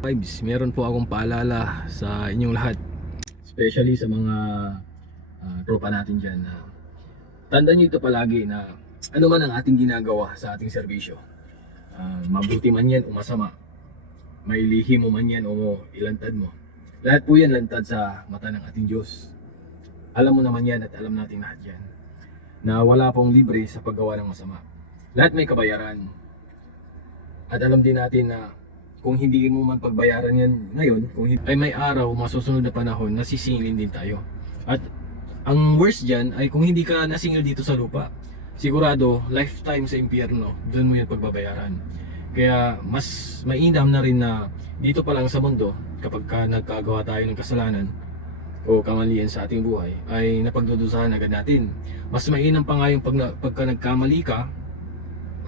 Vibes, meron po akong paalala sa inyong lahat, especially sa mga tropa natin dyan. Tandaan nyo ito palagi na ano man ang ating ginagawa sa ating serbisyo, mabuti man yan o masama, may lihim mo man yan o ilantad mo, lahat po yan lantad sa mata ng ating Diyos. Alam mo naman yan at alam natin lahat yan, na wala pong libre sa paggawa ng masama. Lahat may kabayaran. At alam din natin na kung hindi mo man pagbayaran yan ngayon, kung hindi, ay may araw, masusunod na panahon, nasisingilin din tayo. At ang worst dyan ay kung hindi ka nasingil dito sa lupa, sigurado, lifetime sa impyerno, doon mo yan pagbabayaran. Kaya mas mainam na rin na dito pa lang sa mundo, kapag ka nagkagawa tayo ng kasalanan o kamalian sa ating buhay, ay napagdudusahan agad natin. Mas mainam pa nga yung pagka nagkamali ka,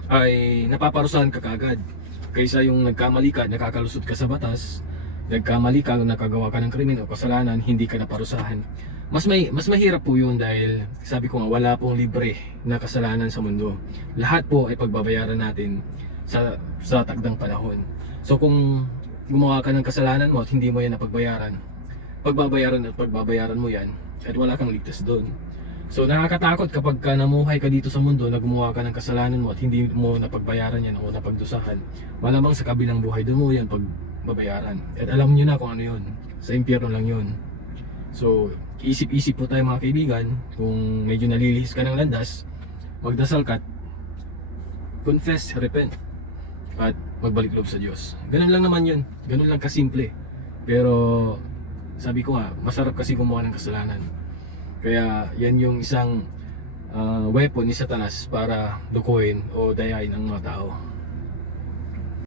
ay napaparusahan ka kaagad, kaysa yung nagkamali ka, nakakalusot ka sa batas, nagkamali ka, nakagawa ka ng krimen o kasalanan, hindi ka naparusahan. Mas mahirap po yun dahil sabi ko nga, wala pong libre na kasalanan sa mundo. Lahat po ay pagbabayaran natin sa takdang panahon. So kung gumawa ka ng kasalanan mo at hindi mo yan napagbayaran, pagbabayaran mo yan at wala kang ligtas doon. So nakakatakot kapag ka namuhay ka dito sa mundo na gumawa ka ng kasalanan mo at hindi mo napagbayaran yan o napagdusahan. Malamang sa kabilang buhay doon mo yan pagbabayaran. At alam nyo na kung ano yun. Sa impyerno lang yun. So isip-isip po tayo mga kaibigan. Kung medyo nalilihis ka ng landas, magdasal ka, confess, repent, at magbalik loob sa Diyos. Ganun lang naman yun. Ganun lang kasimple. Pero sabi ko nga, masarap kasi gumawa ng kasalanan. Kaya yan yung isang weapon ni Satanas para lukuhin o dayain ang mga tao.